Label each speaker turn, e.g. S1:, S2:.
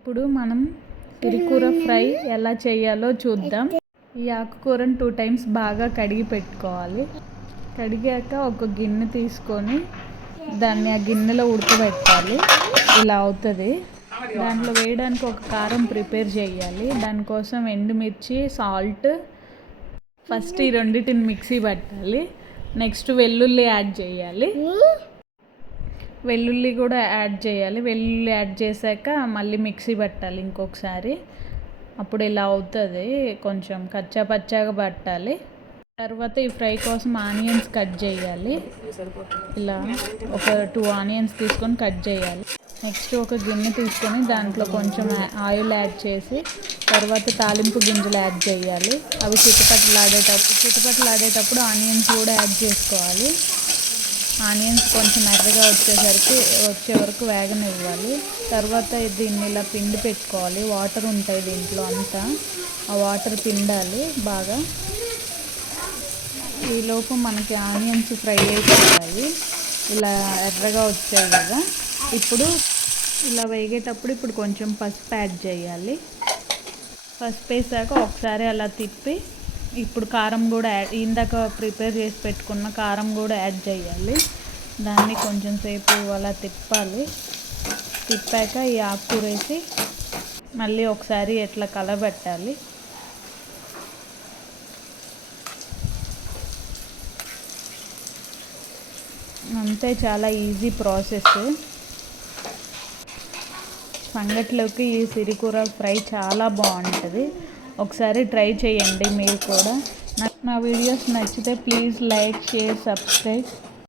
S1: ఇప్పుడు మనం సిరికూర ఫ్రై ఎలా చేయాలో చూద్దాం. ఈ ఆకుకూరను టూ టైమ్స్ బాగా కడిగి పెట్టుకోవాలి. కడిగాక ఒక గిన్నె తీసుకొని దాన్ని ఆ గిన్నెలో ఉడకబెట్టాలి. ఇలా అవుతుంది. దాంట్లో వేయడానికి ఒక కారం ప్రిపేర్ చేయాలి. దానికోసం ఎండుమిర్చి సాల్ట్ ఫస్ట్ ఈ రెండింటిని మిక్సీ పట్టాలి. నెక్స్ట్ వెల్లుల్లి యాడ్ చేయాలి. వెల్లుల్లి కూడా యాడ్ చేయాలి. వెల్లుల్లి యాడ్ చేశాక మళ్ళీ మిక్సీ పట్టాలి ఇంకొకసారి. అప్పుడు ఇలా అవుతుంది? కొంచెం కచ్చా పచ్చాగా పట్టాలి. తర్వాత ఈ ఫ్రై కోసం ఆనియన్స్ కట్ చేయాలి. ఇలా ఒక టూ ఆనియన్స్ తీసుకొని కట్ చేయాలి. నెక్స్ట్ ఒక గిన్నె తీసుకొని దాంట్లో కొంచెం ఆయిల్ యాడ్ చేసి తర్వాత తాలింపు గింజలు యాడ్ చేయాలి. అవి చిటపట్లాడేటప్పుడు చిటపట్లాడేటప్పుడు ఆనియన్స్ కూడా యాడ్ చేసుకోవాలి. ఆనియన్స్ కొంచెం ఎర్రగా వచ్చేసరికి వచ్చే వరకు వేగనివ్వాలి. తర్వాత దీన్ని ఇలా పిండి పెట్టుకోవాలి. వాటర్ ఉంటాయి దీంట్లో అంతా. ఆ వాటర్ పిండాలి బాగా. ఈలోపు మనకి ఆనియన్స్ ఫ్రై అయిపోతాయి ఇలా ఎర్రగా వచ్చాయి కదా. ఇప్పుడు ఇలా వేగేటప్పుడు ఇప్పుడు కొంచెం పసుపు యాడ్ చేయాలి. పసుపు వేసాక ఒకసారి అలా తిప్పి ఇప్పుడు కారం కూడా యాడ్ ఇందాక ప్రిపేర్ చేసి పెట్టుకున్న కారం కూడా యాడ్ చేయాలి. దాన్ని కొంచెం సేపు అలా తిప్పాలి. తిప్పాక ఈ ఆకుకూర వేసి మళ్ళీ ఒకసారి ఎట్లా కలబెట్టాలి అంతే చాలా ఈజీ ప్రాసెస్ సంగట్లోకి ఈ సిరికూర ఫ్రై చాలా బాగుంటుంది. ఒకసారి ట్రై చేయండి మీరు కూడా. నా వీడియోస్ నచ్చితే ప్లీజ్ లైక్ షేర్ సబ్స్క్రైబ్.